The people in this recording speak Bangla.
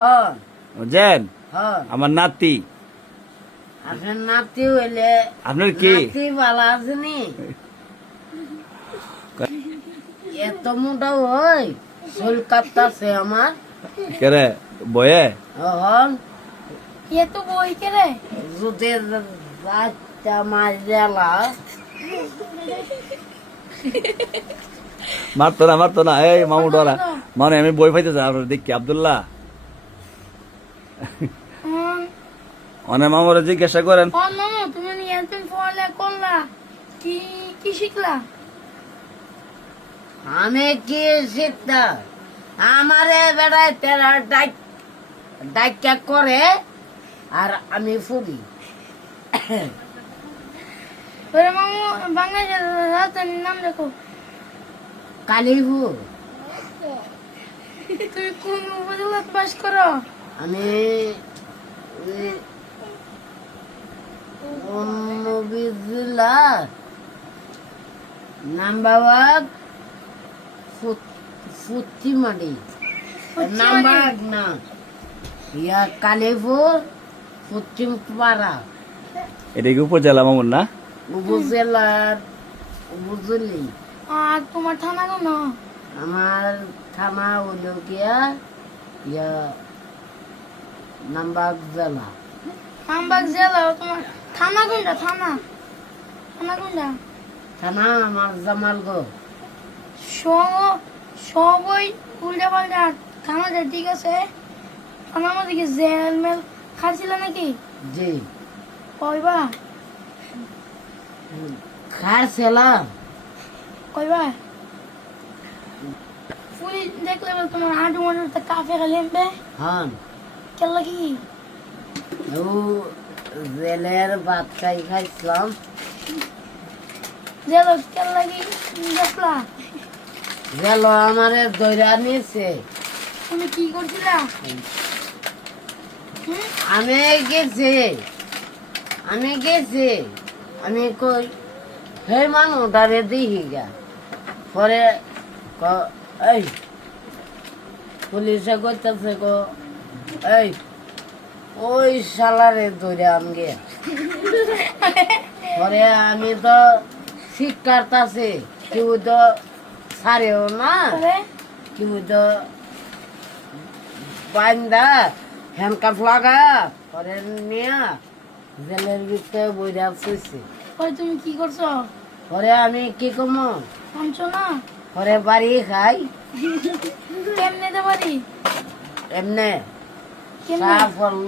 বুঝছেন আমার নাতি আপনার নাতি হইলে আপনার কি নাতি ভালো আছে নি এত মোটা হয় চুল কাটতাছে আমার কেরে বয়ে এখন এত বই কেরে যদি বাচ্চা মারিয়ালা মারতো না এই মামু ডরা মানে আমি বই পাইতে চাই আপনার দেখি আব্দুল্লাহ অনেক মামুরে জিজ্ঞাসা করেন মামা তুমি নিয়ে তুমি পড়ালে করলা কি কি শিখলা আমি কি শিখতা আমারে বেড়ায় তেরা ডাক্কা করে আর আমি ফুরি ওরে মামু বাংলাদেশের রাজধানীর নাম দেখো কালীপুর তুমি কোন উপজেলাত বাস করো আমি জেলা নাম্বাবাদ ফুটিমাটি নাম্বার না ইয়া কালীপুর পশ্চিম পাড়া এটা কি উপজেলা মামুন না উপজেলার উপজেলি আর তোমার থানা কোন আমার থানা হলো গিয়া ইয়া নাম্বার জেলা আমবাগ জেলা তোমার থানা কোনটা থানা থানা কোনটা থানা আমার জামালগড় সবই উল্টা পাল্টা থানাটা ঠিক আছে থানার মধ্যে কি জেল মেল খাচ্ছিল নাকি জি কইবা খাইছিলাম কইবা পুলিশ দেখলে বলে তোমার হাঁটু মাটু কাফে খালিমবে হ্যাঁ কেন লাগি ও জেলের ভাত খাইছিলাম জেল কেন লাগি দেখলা জেল আমারে দৈরা নিয়েছে তুমি কি করছিলা আমি গেছি আমি কই হে মানুষটারে দেখি গা পরে এই পুলিশে করতেছে গো এই ওই শালারে ধরে আমগে পরে আমি তো শিক্ষার্থী কেউ তো ছাড়েও না কেউ তো বান্দা হ্যান্ডকাপ লাগা পরে নিয়া জেলের ভিতরে বইরা শুইছে ওই তুমি কি করছো পরে আমি কি কমো শুনছো না পরে বাড়ি খাই কেমনে দে পারি এমনে কেমনে চা ফল